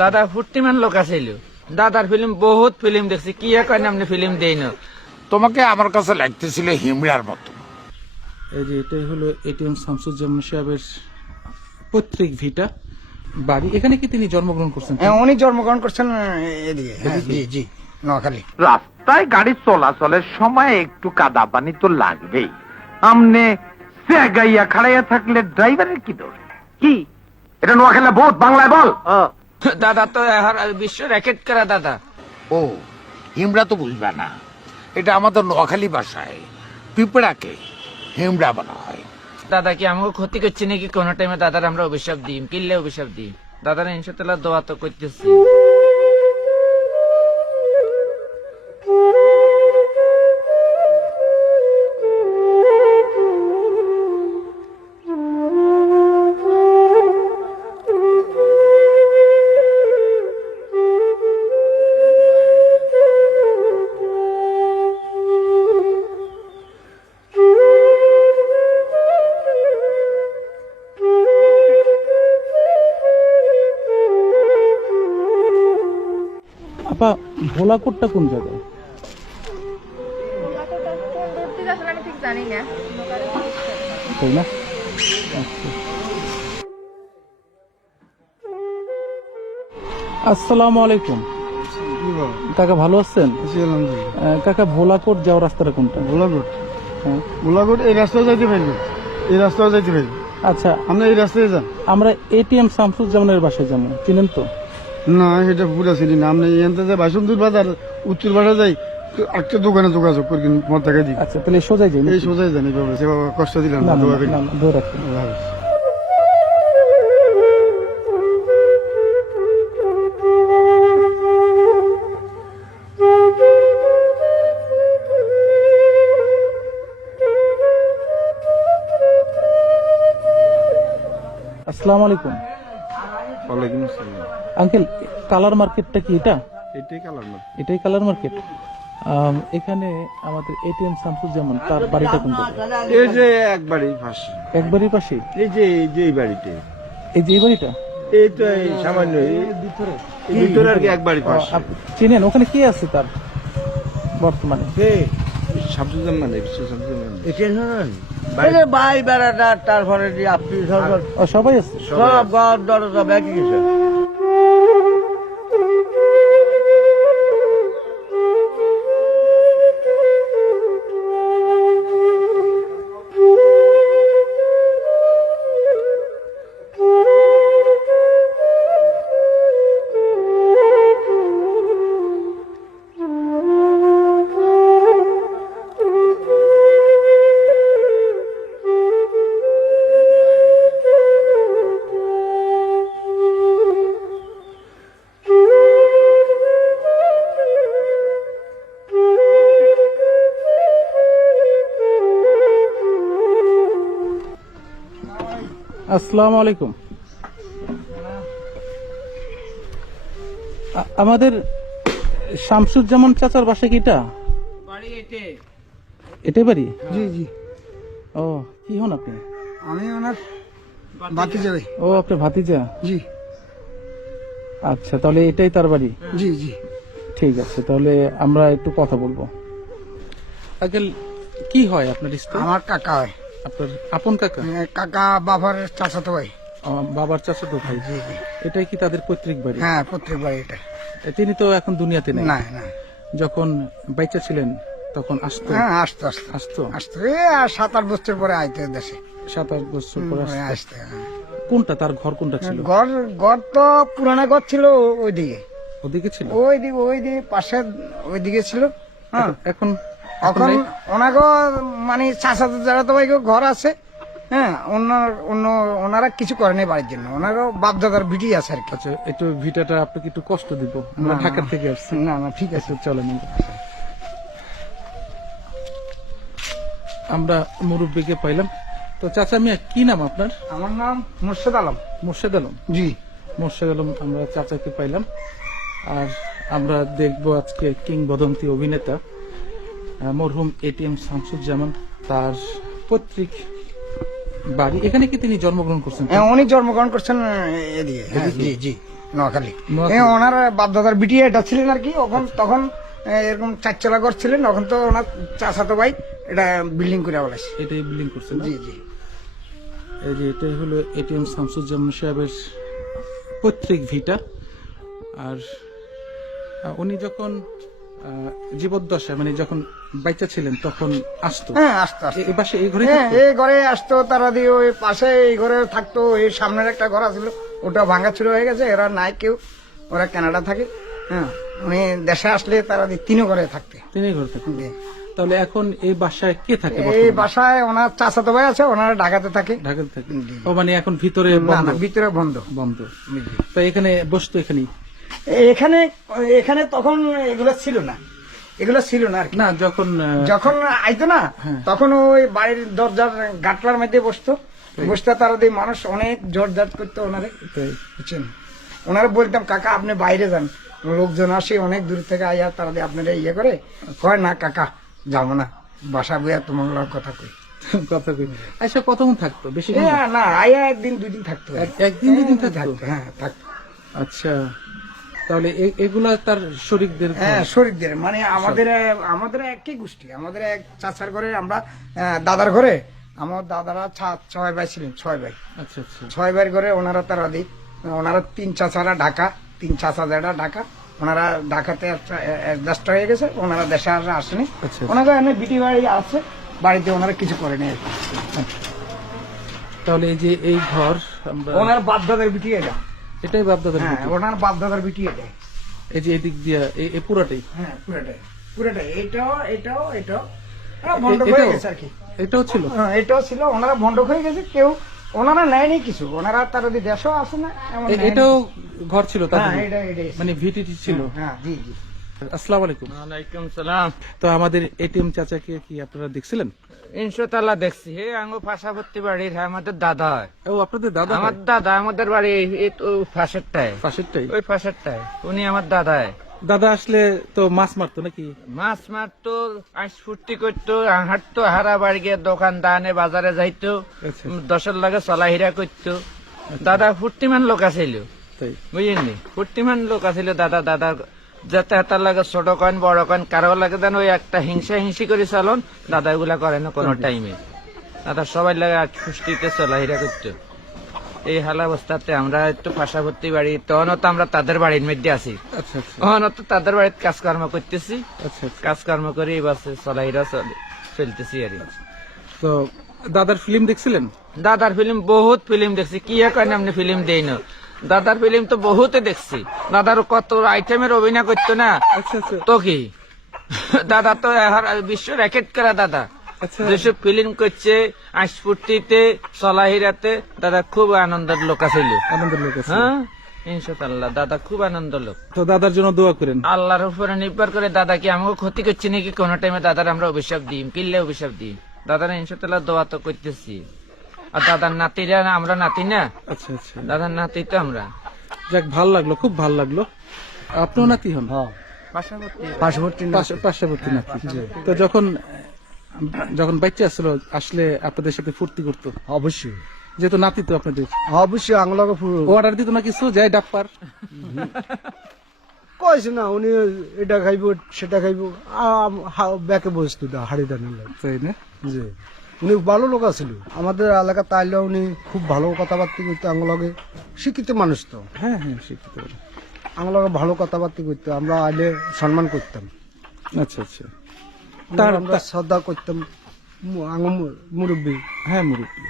দাদা ফুর্তিমান লোক আছিল, দাদার ফিল্ম বহুত ফিল্ম দেখছি, কি এখন আপনি ফিল্ম দেই না। তোমাকে আমার কাছে লাগতেছিল হিমড়ার মতো। এই যে এটাই হলো এটিএম শামসুজ্জামান সাহেবের পৈতৃক ভিটা বাড়ি। এখানে কি তিনি জন্মগ্রহণ করছেন? উনি জন্মগ্রহণ করছেন এদিকে। জি জি, নোয়াখালী। রাস্তায় গাড়ি চলাচলের সময় একটু কাদা পানি তো লাগবেই। আমনে গাইয়া খাড়াইয়া থাকলে ড্রাইভারের কি দোষ? কি এটা নোয়াখালী বহুত বাংলায় বল। দাদা তো বিশ্ব র্যাকেট করা দাদা। ও হিমড়া তো বুঝবে না, এটা আমাদের নোয়াখালী ভাষায় পিঁপড়াকে হিমড়া বলা হয়। দাদা কি আমাকে ক্ষতি করছে নাকি কোন টাইমে? দাদার আমরা অভিশাপ দিই, কিনলে অভিশাপ দিই। দাদারা ইনশাআল্লাহ দোয়া তো করতেছি। আপা, ভোলাকোটটা কোন জায়গায়? আমি ঠিক জানি না। তাই না? আচ্ছা। আসসালামু আলাইকুম কাকা, ভালো আছেন? কাকা, ভোলাকোট যাওয়ার রাস্তাটা কোনটা? গোলাঘাট, হ্যাঁ। গোলাঘাট এই রাস্তায় যাইতে পারবেন, এই রাস্তায় যাইতে পারবেন। আচ্ছা, আমরা এই রাস্তায় যান। আমরা এটিএম শামসুজ্জামানের বাসায় যাবো, চিনেন তো? না, এটা পুরা চিনি না। আমরা এখানতে যাই বাসন্তী বাজার, উত্তর বাসা যাই, একটা দোকানে যোগাযোগ করি মদ টাকা দিই। আচ্ছা, তাহলে সোজাই যাই। এই সোজাই জানি বাবা, সে বাবা কষ্ট দিলাম না, না, দোয়া করি। না, না, ধরে রাখুন। আল্লাহ হাফেজ। আসসালামু আলাইকুম। ওয়ালাইকুম আসসালাম। আঙ্কেল, কালার মার্কেটটা কি এটা? এটাই কালার না। এটাই কালার মার্কেট। এখানে আমাদের এটিএম শামসুজ্জামান, তার বাড়িটা কোন জায়গায়? এই যে একবারই পাশে, একবারই পাশে? এই যে এই বাড়িতে, এই যে এই বাড়িটা? এই তো এই সামান্য ভিতরে আর কি একবারই পাশে। চিনেন? ওখানে কি আছে তার বর্তমানে? শামসুজ্জামান, শামসুজ্জামান এই যে ভাই বেড়াটা, তারপরে যে আপনি ও, সবাই আছে। সব ঘর দরজা ব্যাকি গেছে। আসসালামু আলাইকুম। আমাদের শামসুজ্জামান চাচার বাসা কি এটা? এটাই বাড়ি? জি জি। ও, কি হন আপনি? আমি ওনার ভাতিজা ভাই। ও, আপনি ভাতিজা? জি আচ্ছা, তাহলে এটাই তার বাড়ি? জি জি। ঠিক আছে, তাহলে আমরা একটু কথা বলবো। আঙ্কেল, কি হয় আপনার স্ত্রী? আমার কাকা হয়। আপনার আপন কাকা? কাকা বাবার চাচাতো ভাই। বাবার চাচাতো ভাই? এটাই কি তাদের পৈতৃক বাড়ি? হ্যাঁ, প্রত্যেক বাড়ি এটা। তিনি তো এখন দুনিয়াতে নেই। না না, যখন বাচ্চা ছিলেন তখন আসতো? হ্যাঁ, আসতো আসতো আসতো? আসতো। এই আর 7-8 বছর পরে আইতে দেশে। 7-8 বছর পরে আসতো। আসতে। কোনটা তার ঘর, কোনটা ছিল? ঘর তো পুরানা ঘর ছিল ওইদিকে, ওদিকে ছিল? ওইদিকে পাশে ওইদিকে ছিল। হ্যাঁ, এখন এখন ওনাকে মানে চাচাতো যারা তো ভাই ঘর আছে। হ্যাঁ, ওনারা কিছু করেনি বাড়ির জন্য, ওনারও বাপদাদার ভিটি আছে আর কি। আচ্ছা, একটু ভিটাটা আপনাকে একটু কষ্ট দিব, আমরা ঢাকা থেকে আসছি। না না, ঠিক আছে, চলেন। আমরা মুরব্বীকে পাইলাম। তো চাচা মিয়া, কি নাম আপনার? আমার নাম মুর্শেদ আলম। মোর্শেদ আলম? জি। মোর্শেদ আলম, আমরা চাচাকে পাইলাম। আর আমরা দেখবো আজকে কিংবদন্তি অভিনেতা মরহুম এটিএম শামসুজ্জামান, তার পৈতৃক বাড়ি। এখানে কি তিনি জন্মগ্রহণ করছেন? উনি জন্মগ্রহণ করছেন এদিকে। জি জি। নোয়াখালী। নোয়াখালী। ওনার বাপদাদার বিটি এটা ছিলেন আর কি, তখন এরকম চারচালা ঘর ছিলেন, এখন তো ওনার চাচাতো ভাই এটা বিল্ডিং করে বলেছে। এটাই বিল্ডিং করছেন না? জি জি। এই যে এটাই হলো এটিএম শামসুজ্জামান সাহেবের পৈতৃক ভিটা। আর উনি যখন জীবদ্দশায় মানে যখন বাচ্চা ছিলেন তখন আসতো হ্যাঁ, আসতো আসতো। এই পাশে এই ঘরে হ্যাঁ, এই ঘরে আসতো, তারা দিয়ে ওই পাশে এই ঘরে থাকতো। এই সামনের একটা ঘর ছিল, ওটা ভাঙা চুরি হয়ে গেছে, এরা নাই কেউ, ওরা কানাডা থাকে। হ্যাঁ, উনি দেশে আসলে তারা দিয়ে তিনও ঘরে থাকতে। তিনি ঘরে থাকেন। জি। তাহলে এখন এই বাসায় কে থাকে? এই বর্তমানে? বাসায় ওনার চাচাতো ভাই আছে, ওনারা ঢাকাতে থাকে। ঢাকাতে থাকে। জি। ও মানে এখন ভিতরে না বন্ধ? না, ভিতরে বন্ধ। বন্ধ। জি। তো এখানে বসতো এখানেই? এখানে এখানে তখন এগুলো ছিল না, এগুলো ছিল না আর কি। না, যখন যখন আইতো না, তখন ওই বাড়ির দরজার গাটলার মধ্যে বসতো, বসতে তারা দিয়ে মানুষ অনেক জোরজাট করতো ওনারে, তাই। বুঝছেন। ওনারা বলতাম, কাকা আপনি বাইরে যান, লোকজন আসে অনেক দূর থেকে আইয়া, তারা দিয়ে আপনারা ইয়ে করে কয়, না কাকা যাবো না, বাসা বইয়া তোমার কথা কই। কথা কই। আচ্ছা, কতক্ষণ থাকতো? বেশি না, আইয়া একদিন দুদিন থাকতো। একদিন দুদিন থাকতো? হ্যাঁ, থাকতো। আচ্ছা, তাহলে এগুলা তার শরীরদের ঘর? হ্যাঁ, শরীরদের মানে আমাদের একই গোষ্ঠী। আমাদের এক চাচার ঘরে, আমরা দাদার ঘরে, আমার দাদারা 6 ভাই ছিলেন, 6 ভাই। আচ্ছা আচ্ছা। 6 ভাইয়ের ঘরে ওনারা তারা দিক, ওনারা 3 চাচারা ঢাকা, 3 চাচা যারা ঢাকা, ওনারা ঢাকাতে অ্যাডজাস্ট হয়ে গেছে, ওনারা দেশে আসেনি। আচ্ছা। ওনারা এনে বিটি বাড়ি আছে, বাড়িতে ওনারা কিছু করেনি আর কি। তাহলে এই যে এই ঘর আমরা ওনার বাপদাদার বিটি এটা। এটাই বাপদাদার হ্যাঁ, ভিটা? ওনার বাপদাদার বিটি এটা। এই যে এদিক দিয়া এই পুরাটাই? হ্যাঁ, পুরোটাই এটাও বন্ধ হয়ে এটাও? গেছে আর কি। এটাও ছিল? হ্যাঁ, এটাও ছিল, ওনারা বন্ধ হয়ে গেছে, কেউ ওনারা নেয়নি কিছু, ওনারা তার দেশও আসে না, এমন নেয়নি। এটাও ঘর ছিল তাদের? হ্যাঁ, এটাই মানে ভিটিটি ছিল? হ্যাঁ, জি জি। আসসালামু আলাইকুম। ওয়ালাইকুম সালাম। তো আমাদের এটিএম চাচাকে কি আপনারা দেখছিলেন? ইনশাআল্লাহ দেখছি। হে আঙ্গো পাশাপাশি বাড়ির, হ্যাঁ আমাদের দাদা হয়। ও, আপনাদের দাদা? আমার দাদা, আমাদের বাড়ি এই তো পাশেরটায়, পাশেরটাই? ওই পাশেরটায়, উনি আমার দাদায়। দাদা আসলে তো মাছ মারতো নাকি? মাছ মারতো, আইস ফুর্তি করতো, হাঁটতো, হারা বাড়ি গিয়ে দোকান দানে বাজারে যাইতো, আচ্ছা। 10-এর লাগে চলাহিরা করতো। দাদা ফুর্তিমান লোক আছিল, তাই? বুঝলেন? ফুর্তিমান লোক আছিল দাদা। দাদার যাতে হাতার লাগে ছোট কয়েন বড় কয়েন কারো লাগে দেন, ওই একটা হিংসা করে চলন, দাদা এগুলা করে না কোনো টাইমে। দাদা সবাই লাগে আজ ফুষ্টিতে চলাহিরা করতো। এই হাল অবস্থাতে আমরা একটু পাশাপাশি বাড়ি, তখনও তো আমরা তাদের বাড়ির মধ্যে আছি, আচ্ছা আচ্ছা তখনও তো তাদের বাড়িতে কাজকর্ম করতেছি, আচ্ছা আচ্ছা। কাজকর্ম করে এই বাসে চলাহিরা চলতেছি আর কি। তো দাদার ফিল্ম দেখছিলেন? দাদার ফিল্ম বহুত ফিল্ম দেখছি, কি এখন আপনি ফিল্ম দেই না? দাদার ফিল্ম তো বহুতে দেখছি। দাদার কত আইটেমের অভিনয় করতো না, আচ্ছা আচ্ছা তো কি দাদা তো বিশ্ব র্যাকেট করা দাদা। আচ্ছা। যেসব ফিল্ম করছে আইসফুর্তিতে চলাহিরাতে, দাদা খুব আনন্দের লোক আছিল। আনন্দের লোক আছে। হ্যাঁ, ইনশাআল্লাহ দাদা খুব আনন্দ লোক। তো দাদার জন্য দোয়া করেন। আল্লাহর উপরে নির্ভর করে দাদা কি আমাকে ক্ষতি করছে নাকি কোন টাইমে দাদার আমরা অভিশাপ দিই, কিনলে অভিশাপ দিই। দাদার ইনশাআল্লাহ দোয়া তো করতেছি। আর দাদার নাতিরা না, আমরা নাতি না, আচ্ছা আচ্ছা। দাদার নাতি তো আমরা। যাক, ভাল লাগলো, খুব ভাল লাগলো। আপনিও নাতি হন? পাশাপাশি পার্শ্ববর্তী নাতি। তো যখন বাচ্চা আসলে আপনাদের সাথে ফুর্তি করতো? অবশ্যই যেহেতু নাতি তো আপনাদের, অবশ্যই আংলাকে অর্ডার দিত না কিছু, যাই ডাপ্পার? কয়েছে না, উনি এটা খাইব সেটা খাইব, ব্যাকে বসতো হাড়ি দাঁড়িয়ে। তাই না? জি, উনি ভালো লোক আছিল আমাদের এলাকা, তাইলে উনি খুব ভালো কথাবার্তা করতো। আংলাকে শিক্ষিত মানুষ তো, হ্যাঁ হ্যাঁ, শিক্ষিত। আংলাকে ভালো কথাবার্তা করতো, আমরা আইলে সম্মান করতাম, আচ্ছা আচ্ছা। তার আমরা শ্রদ্ধা করতাম। মুরব্বী, হ্যাঁ, মুরব্বী।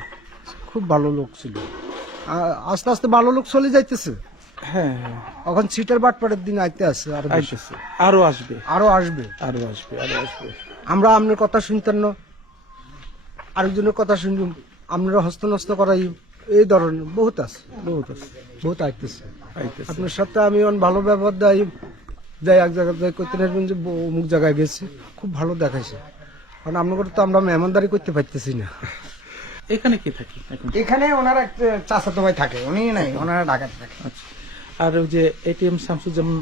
খুব ভালো লোক ছিল। আস্তে আস্তে ভালো লোক চলে যাইতেছে। হ্যাঁ হ্যাঁ, এখন সিটের বাটপাটের দিন আইতে আছে, আরো বেশি। আইতেছে, আরো আসবে, আরো আসবে, আরো আসবে, আরো আসবে। আমরা আপনার কথা শুনতেন না, আরেকজনের কথা শুনব, আপনারা হস্তনস্ত করাই, এই ধরনের বহুত আছে, বহুত আছে, বহুত আইতেছে। আইতেছে। আপনার সাথে আমি ভালো ব্যবহার দেয়, যাই এক জায়গায় যাই করতে থাকবেন যে অমুক জায়গায় গেছি, খুব ভালো দেখাইছে। কারণ আপনাদের তো আমরা মেহমানদারি করতে পারতেছি না। এখানে কি থাকি এখন? এখানে ওনার এক চাচাতো ভাই থাকে, উনি নাই, ওনারা ঢাকাতে থাকে। আচ্ছা। আর ওই যে এটিএম শামসুজ্জামান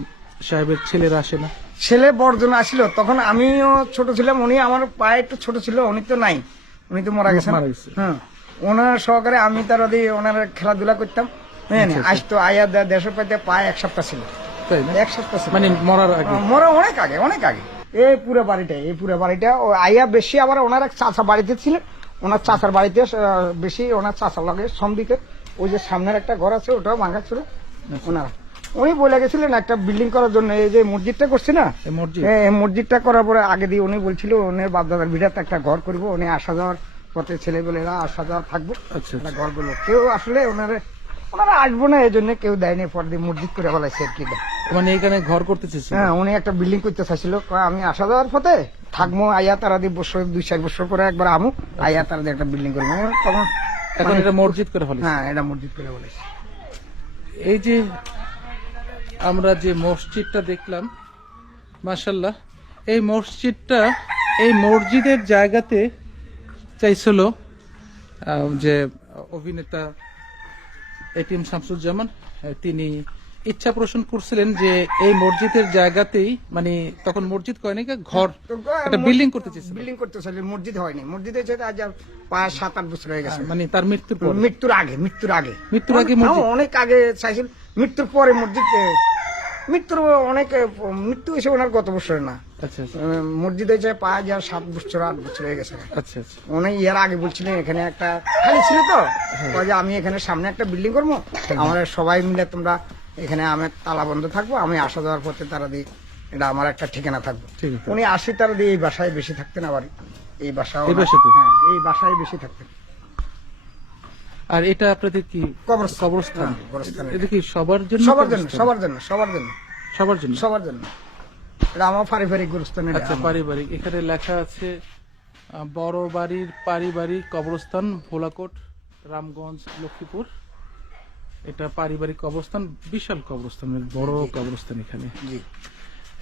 সাহেবের ছেলেরা আসে না? ছেলে বড়জন আসছিল, তখন আমিও ছোট ছিলাম, উনি আমার পায়ে একটু ছোট ছিল, উনি তো নাই, উনি তো মারা গেছেন। মারা গেছে। হ্যাঁ, ওনার সহকারে আমি তার দিয়ে ওনার খেলাধুলা করতাম, হ্যাঁ আসতো আয়া দেশের পাইতে পায় 1 সপ্তাহ ছিল, তাই না? 1 সপ্তাহ ছিল। মানে মরার আগে। মরে অনেক আগে এই পুরো বাড়িটা ও আইয়া বেশি আবার ওনার এক চাচা বাড়িতে ছিলেন, ওনার চাচার বাড়িতে বেশি ওনার চাচার লাগে সমদিকে ওই যে সামনের একটা ঘর আছে ওটাও ভাঙা ছিল ওনারা। উনি বলে গেছিলেন একটা বিল্ডিং করার জন্য, এই যে মসজিদটা করছে না, এই মসজিদ? এই মসজিদটা করার পরে আগে দিয়ে উনি বলছিল ওনার বাপদাদার ভিটাতে একটা ঘর করবো, উনি আসা যাওয়ার পথে ছেলেবেলেরা আসা যাওয়া থাকবো, আচ্ছা, একটা ঘর করবো। কেউ আসলে ওনারা আসবো না এই জন্য কেউ দেয়নি, পরে দিয়ে মসজিদ করে বলাইছে আর কি। মানে এখানে ঘর করতে চেয়েছিল? হ্যাঁ, উনি একটা বিল্ডিং করতে চাইছিল, কয় আমি আসা যাওয়ার পথে থাকবো, আইয়া তারা দিয়ে বছর 2-4 বছর পরে একবার আমু, আইয়া তারা দিয়ে একটা বিল্ডিং করবো। তখন এখন এটা মসজিদ করে ফেলেছে? হ্যাঁ, এটা মসজিদ করে বলেছে। এই যে আমরা যে মসজিদটা দেখলাম, মাশাআল্লাহ, এই মসজিদটা, এই মসজিদের জায়গাতে চাইছিল যে অভিনেতা এটিএম শামসুজ্জামান, তিনি ইচ্ছা পোষণ করছিলেন যে এই মসজিদের জায়গাতেই, মানে তখন মসজিদ কয় নাকি ঘর, একটা বিল্ডিং করতে চেয়েছিল। বিল্ডিং করতে চাইছিল, মসজিদ হয়নি। মসজিদ হয়েছে আজ 5-7-8 বছর হয়ে গেছে, মানে তার মৃত্যুর পর? মৃত্যুর আগে মৃত্যুর আগে হ্যাঁ, অনেক আগে চাইছিল, মৃত্যুর পরে মসজিদ, মৃত্যুর অনেক, মৃত্যু হয়েছে ওনার গত বছর না। আচ্ছা আচ্ছা মসজিদ হয়েছে 5-7 বছর 8 বছর হয়ে গেছে। আচ্ছা আচ্ছা। উনি ইয়ার আগে বলছিলেন এখানে একটা খালি ছিল তো, কয় যে আমি এখানে সামনে একটা বিল্ডিং করবো, আমরা সবাই মিলে তোমরা এখানে আমি তালা বন্ধ থাকবো, আমি আসা যাওয়ার পথে তারা দিয়ে এটা আমার একটা ঠিকানা থাকবো। ঠিক আছে। উনি আসি তারা দিয়ে এই বাসায় বেশি থাকতেন, আবার এই বাসায়, এই বাসাতে? হ্যাঁ, এই বাসায় বেশি থাকতেন। আর এটা আপনাদের কি কবরস্থান? হ্যাঁ, কবরস্থান। এটা কি সবার জন্য? সবার জন্য, কবরস্থান? সবার জন্য, সবার জন্য, সবার জন্য? সবার জন্য। এটা আমার পারিবারিক গোরস্থান। আচ্ছা, পারিবারিক। এখানে লেখা আছে বড় বাড়ির পারিবারিক কবরস্থান, ভোলাকোট, রামগঞ্জ, লক্ষ্মীপুর। এটা পারিবারিক কবরস্থান, বিশাল কবরস্থান, বড় কবরস্থান এখানে। জি।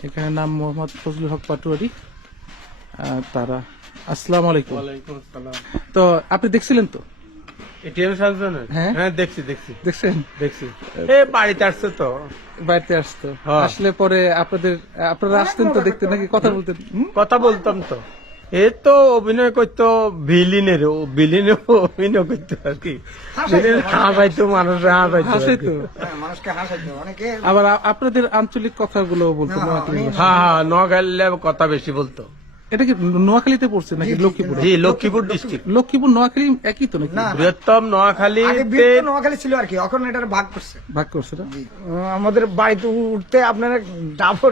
এখানে নাম মোহাম্মদ ফজলুল হক পাটোয়ারি। তারা, আসসালামু আলাইকুম। ওয়ালাইকুম আসসালাম। তো আপনি দেখছিলেন তো? এটিএম শামসুজ্জামান? হ্যাঁ। হ্যাঁ, দেখছি। দেখছেন? দেখছি। এই বাড়িতে আসছে তো। বাড়িতে আসতো? হ্যাঁ। আসলে পরে আপনারা আসতেন তো দেখতে, নাকি কথা বলতেন? কথা বলতাম তো। এ তো অভিনয় করতো ভিলিনের, অভিনয় করতো আর কি। হাসাইতো, মানুষ হাসাইতো। হাসাইতো? হ্যাঁ, মানুষকে হাসাইতো অনেকে। আবার আপনাদের আঞ্চলিক কথাগুলো বলতো? নোয়াখালীর ভাষা? হ্যাঁ, নোয়াখালী কথা বেশি বলতো। এটা কি নোয়াখালীতে পড়ছে নাকি লক্ষ্মীপুর? জি, লক্ষ্মীপুর ডিস্ট্রিক্ট। লক্ষ্মীপুর নোয়াখালী একই তো নাকি? না, বৃহত্তম নোয়াখালী। আগে বৃহত্তর নোয়াখালী ছিল আর কি, এখন এটার ভাগ করছে। ভাগ করছে না? আমাদের বাড়িতে উঠতে আপনারা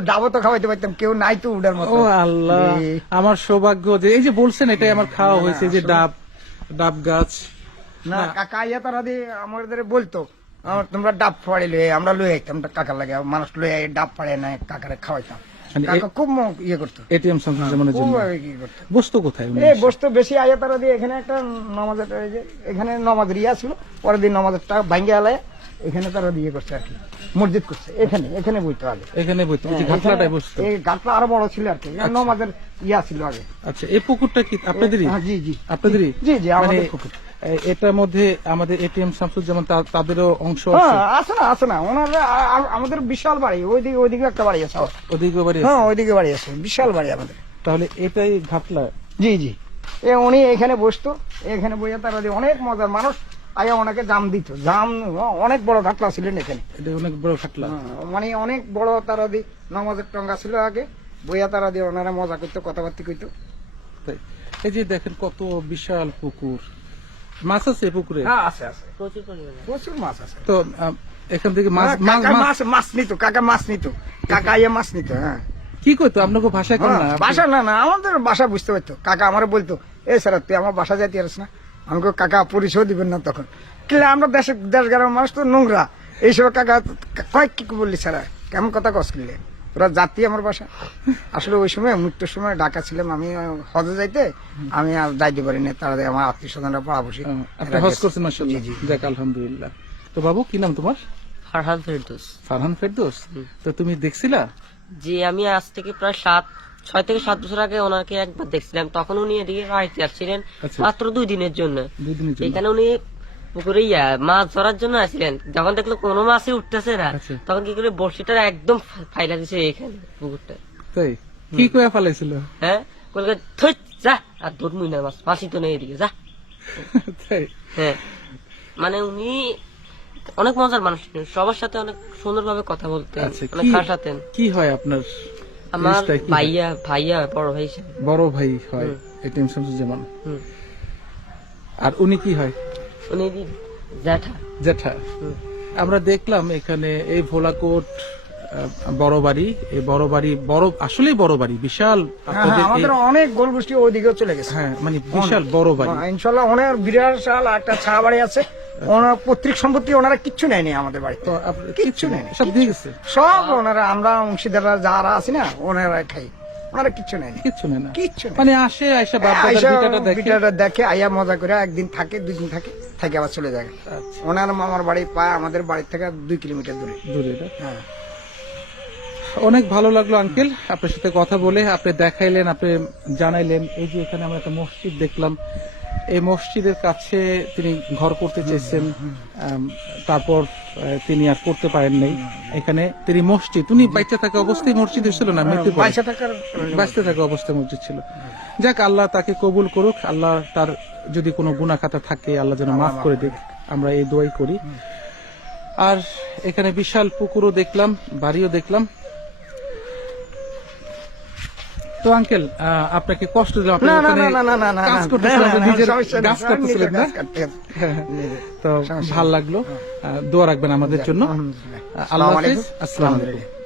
ডাবো তো খাওয়াইতে পারতাম, কেউ নাই তো উঠার মতো। ও আল্লাহ, আমার সৌভাগ্য যে এই যে বলছেন এটাই আমার খাওয়া হয়েছে, যে ডাব গাছ। না, কাকা ইয়া তারা দিয়ে আমাদের বলতো তোমরা ডাব ফাড়ি লয়ে, আমরা লয়ে আইতাম কাকার লাগে, মানুষ লয়ে ডাব ফাড়ে না কাকারে খাওয়াইতাম। মানে কাকা খুব ইয়ে করতো, এটিএম শামসুজ্জামানের খুব জন্য ইয়ে করতো। বসতো কোথায় উনি? এই বসতো বেশি আয়া তারা দিয়ে এখানে একটা নমাজের, এই যে এখানে নমাজের ইয়া ছিল, পরের দিন নমাজেরটা ভাঙ্গে আলায় এখানে তারা দিয়ে করছে আর কি, মসজিদ করছে এখানে বইতো আগে। এখানে বইতো, এই যে ঘাটলাটায় বসতো? এই গাছটা আরো বড় ছিল আর কি, নমাজের ইয়া ছিল আগে। আচ্ছা, এই পুকুরটা কি আপনাদেরই? হ্যাঁ, জি জি আপনাদেরই? জি জি, আমাদের মানে পুকুর। এটার মধ্যে আমাদের এটিএম শামসুজ্জামান তাদেরও অংশ আছে? হ্যাঁ, আছে না ওনারা, আমাদের বিশাল বাড়ি, ওইদিকে একটা বাড়ি আছে, ওদিকে বাড়ি আছে? হ্যাঁ ওইদিকে বাড়ি আছে, বিশাল বাড়ি আমাদের। তাহলে এটাই ঘাটলা? জি জি, উনি এখানে বসতো, এখানে বইয়া তারা দিয়ে অনেক মজার মানুষ আগে ওনাকে জাম দিত, অনেক বড় ঘাটলা ছিলেন এখানে। এটা অনেক বড় ঘাটলা? মানে অনেক বড় তারা দিয়ে নামাজের টঙ্গা ছিল আগে, বইয়া তারা দিয়ে ওনারা মজা করতো, কথাবার্তা কইতো। তাই? এই যে দেখেন কত বিশাল পুকুর, মাছ আছে এই পুকুরে? হ্যাঁ, আছে প্রচুর মাছ আছে। তো এখান থেকে মাছ নিত কাকা, মাছ নিত কাকা, ইয়ে মাছ নিত। হ্যাঁ, কি করতো আপনাকে ভাষা কোন না? বাসা না, আমাদের বাসা বুঝতে পারতো। কাকা আমার বলতো, এ স্যার তুই আমার বাসা যাইতে পারিস না? আমাকে কাকা পরিচয় দিবেন না তখন, কিলে আমরা দেশ গ্রামের মানুষ তো নোংরা, এইসব কাকা কয়েক কি বললি স্যার, কেমন কথা কস কিনলে তোরা জাতি আমার বাসা। আসলে ওই সময় মৃত্যুর সময় ঢাকা ছিলাম আমি, হজে যাইতে আমি আর যাইতে পারি না, তারা আমার আত্মীয় স্বজনরা পড়াবসি। আপনি হজ করছেন? মাশাআল্লাহ, যাক আলহামদুলিল্লাহ। তো বাবু, কি নাম তোমার? ফারহান ফেরদৌস। ফারহান ফেরদৌস। তো তুমি দেখছিলা? জি, আমি আজ থেকে প্রায় 6 থেকে 7 বছর আগে ওনাকে একবার দেখছিলাম, তখন উনি এদিকে বাড়িতে আসছিলেন মাত্র 2 দিনের জন্য। এখানে উনি পুকুরে মাছ ধরার জন্য আসছিলেন, যখন দেখলো কোনো মাছই উঠতেছে না, তখন কি করে বড়শিটা একদম ফাইলা দিছে এখানে পুকুরটা। তাই? কি কয়ে ফালাইছিল? হ্যাঁ, কলকে থই যা, আর ধরমুই না মাছ, মাছই তো নেই এদিকে যা। তাই? হ্যাঁ, মানে উনি অনেক মজার মানুষ ছিলেন, সবার সাথে অনেক সুন্দরভাবে কথা বলতেন, আচ্ছা, অনেক হাসাতেন। কি হয় আপনার আমার রিশতায় কি হয়? ভাইয়া বড় ভাই হিসেবে। বড় ভাই হয় এটিএম শামসুজ্জামান। আর উনি কি হয়? উনি জ্যাঠা। জ্যাঠা। আমরা দেখলাম এখানে এই ভোলাকোট বড় বাড়ি, এই বড় বাড়ি আসলেই বড় বাড়ি, বিশাল। আপনাদের আমাদের এই- অনেক গোল গোষ্ঠী ওইদিকেও চলে গেছে। হ্যাঁ, মানে বিশাল বড় বাড়ি। ইনশাল্লাহ ওনার বিরাট একটা ছা বাড়ি আছে, ওনার পৈতৃক সম্পত্তি ওনারা কিচ্ছু নেয়নি আমাদের বাড়িতে, তো আপনার কিচ্ছু নেয়নি, সব দিয়ে গেছে, সব ওনারা, আমরা অংশীদাররা যারা আছি না ওনারা খাই, ওনারা কিচ্ছু নেয়নি, কিচ্ছু নেই না, কিচ্ছু নেই। মানে আসে আইসা বাপদাদার আইসা ভিটাটা দেখে। ভিটাটা দেখে আইয়া মজা করে একদিন থাকে, 2 দিন থাকে, থেকে আবার চলে যায়। আচ্ছা। ওনার মামার বাড়ি পায় আমাদের বাড়ি থেকে 2 কিলোমিটার দূরে। দূরে না? হ্যাঁ। অনেক ভালো লাগলো আঙ্কেল আপনার সাথে কথা বলে। আপনি দেখাইলেন, আপনি জানাইলেন। এই যে এখানে আমরা একটা মসজিদ দেখলাম, এই মসজিদের কাছে তিনি ঘর করতে চেয়েছেন, তারপর তিনি আর করতে পারেন নাই। এখানে তিনি মসজিদ, উনি বাচ্চা থাকা অবস্থায় মসজিদ ছিল না, মৃত্যু পরে পয়সা টাকার বাঁচতে থাকা অবস্থায় মসজিদ ছিল। যাক, আল্লাহ তাকে কবুল করুক, আল্লাহ তার যদি কোনো গুনাহ খাতা থাকে আল্লাহ যেন মাফ করে দিক, আমরা এই দোয়াই করি। আর এখানে বিশাল পুকুরও দেখলাম, বাড়িও দেখলাম। তো আঙ্কেল আপনাকে কষ্ট দিলাম, আপনি না না ওখানে না না না না কাজ করতেছিলেন, না, না, নিজের সমস্যা নেই, গাছ সব কাটতেছিলেন নিজের না? গাছ কাটতে হবে। হ্যাঁ, নিজের। তো ভাল লাগলো। দোয়া রাখবেন আমাদের জন্য। আলহামদুলিল্লাহ। আল্লাহ আসসালামু হাফেজ, আলাইকুম। আসসালামু আলাইকুম।